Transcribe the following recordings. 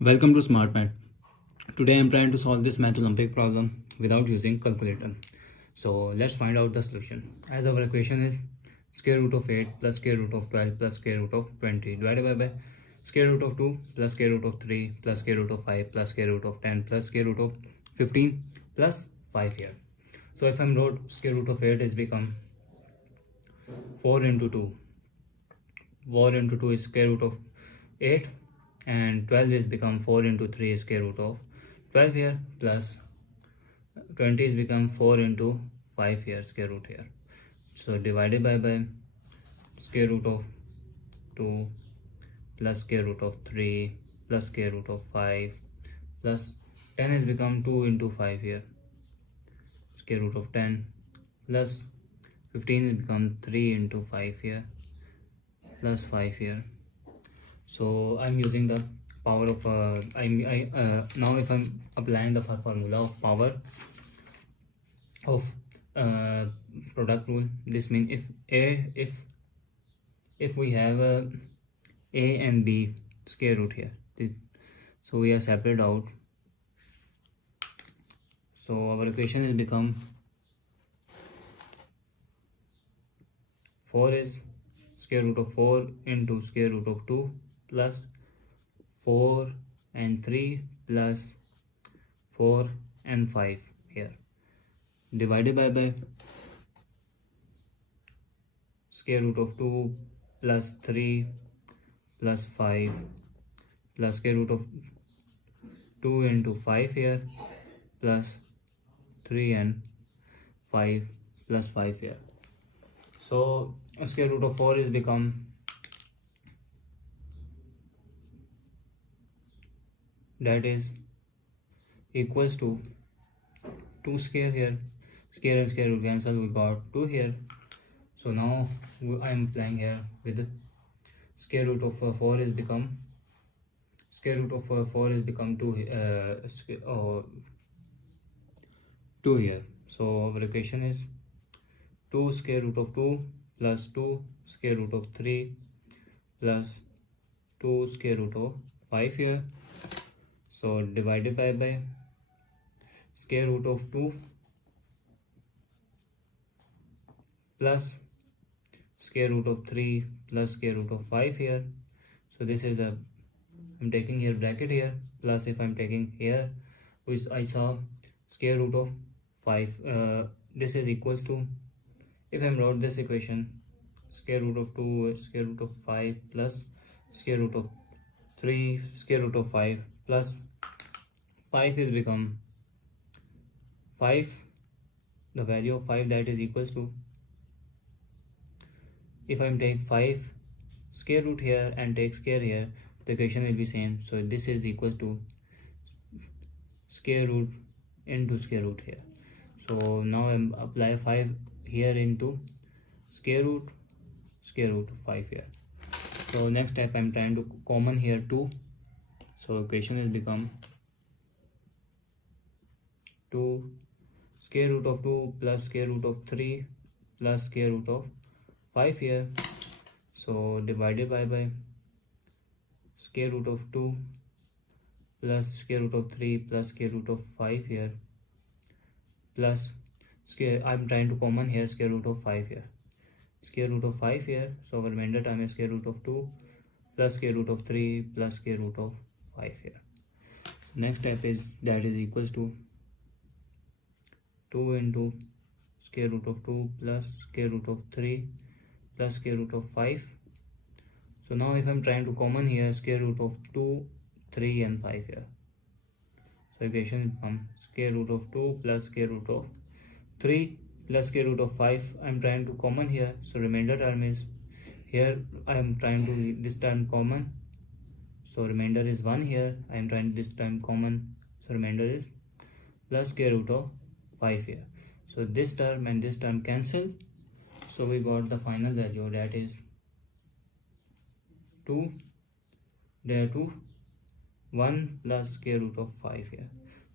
Welcome to Smart Math. Today I am trying to solve this math Olympic problem without using calculator. So let's find out the solution. As our equation is square root of 8 plus square root of 12 plus square root of 20 divided by square root of 2 plus square root of 3 plus square root of 5 plus square root of 10 plus square root of 15 plus 5 here. So if I'm wrote square root of 8 is become 4 into 2. 4 into 2 is square root of 8 and 12 is become 4 into 3 is square root of 12 here plus 20 is become 4 into 5 here square root here. So divided by square root of 2 plus square root of 3 plus square root of 5 plus 10 is become 2 into 5 here square root of 10 plus 15 is become 3 into 5 here plus 5 here. So I'm using the power of now if I'm applying the formula of power of product rule, this means if we have a and b square root here, so we are separate out, so our equation is become 4 is square root of 4 into square root of 2 plus 4 and 3 plus 4 and 5 here divided by square root of 2 plus 3 plus 5 plus square root of 2 into 5 here plus 3 and 5 plus 5 here. So square root of 4 is become that is equals to 2 square here, square and square root cancel, we got 2 here. So now I am applying here with square root of 4 is become square root of 4 is become 2 here. So our equation is 2 square root of 2 plus 2 square root of 3 plus 2 square root of 5 here. So divided by square root of 2 plus square root of 3 plus square root of 5 here. So this is I'm taking here bracket here plus if I'm taking here which I saw square root of 5, this is equals to, if I wrote this equation, square root of 2 square root of 5 plus square root of 3 square root of 5 plus 5 is become 5, the value of 5 that is equals to, if I take 5 square root here and take square here, the equation will be same. So this is equals to square root into square root here. So now I'm apply 5 here into square root 5 here. So next step I'm trying to common here 2. So equation will become 2 square root of 2 plus square root of 3 plus square root of 5 here. So divided by square root of 2 plus square root of 3 plus square root of 5 here plus square, I'm trying to common here square root of 5 here, square root of 5 here. So our remainder term is square root of 2 plus square root of 3 plus square root of 5 here. Next step is that is equals to 2 into square root of 2 plus square root of 3 plus square root of 5. So now if I'm trying to common here square root of 2, 3 and 5 here. So equation becomes square root of 2 plus square root of 3 plus square root of 5. I'm trying to common here. So remainder term is here. I am trying to this term common. So remainder is 1 here. I am trying this term common. So remainder is plus square root of 5 here. So this term and this term cancel. So we got the final value that is 2 there 2 1 plus square root of 5 here.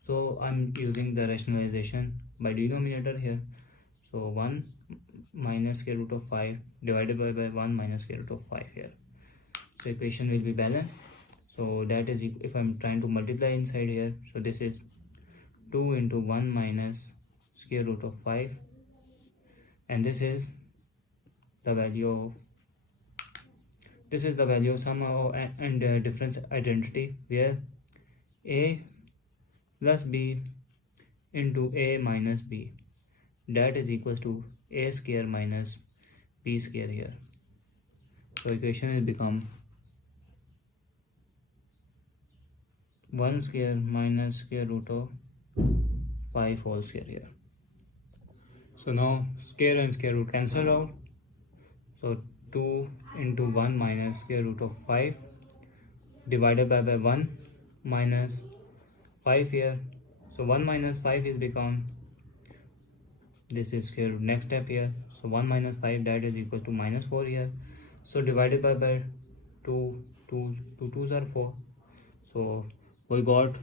So I'm using the rationalization by denominator here. So 1 minus square root of 5 divided by 1 minus square root of 5 here. So equation will be balanced. So that is, if I'm trying to multiply inside here, so this is 2 into 1 minus square root of 5, and this is the value of sum and difference identity, where a plus b into a minus b, that is equals to a square minus b square here. So equation has become 1 square minus square root of 5 whole square here. So now square and square root cancel out. So 2 into 1 minus square root of 5 divided by 1 minus 5 here. So 1 minus 5 is become, this is square root. Next step here, so 1 minus 5, that is equal to minus 4 here. So divided by 2, 2 2's are 4. So we got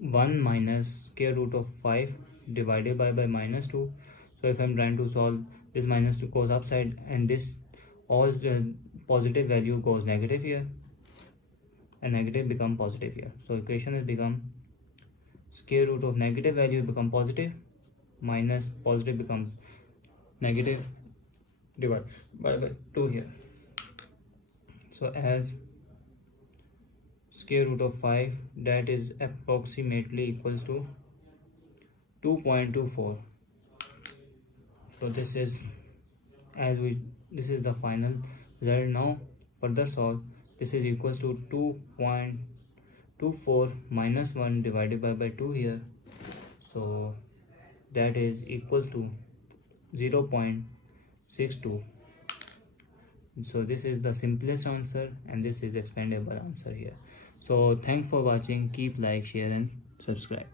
1 minus square root of 5 divided by minus 2. So if I'm trying to solve, this minus 2 goes upside, and this all positive value goes negative here, and negative become positive here. So equation has become square root of negative value become positive minus positive become negative divided by 2 here. So as square root of 5, that is approximately equals to 2.24. So this is this is the final result. Now further solve, this is equals to 2.24 minus 1 divided by 2 here. So that is equals to 0.62. So this is the simplest answer, and this is expandable answer here. So thanks for watching. Keep like, share and subscribe.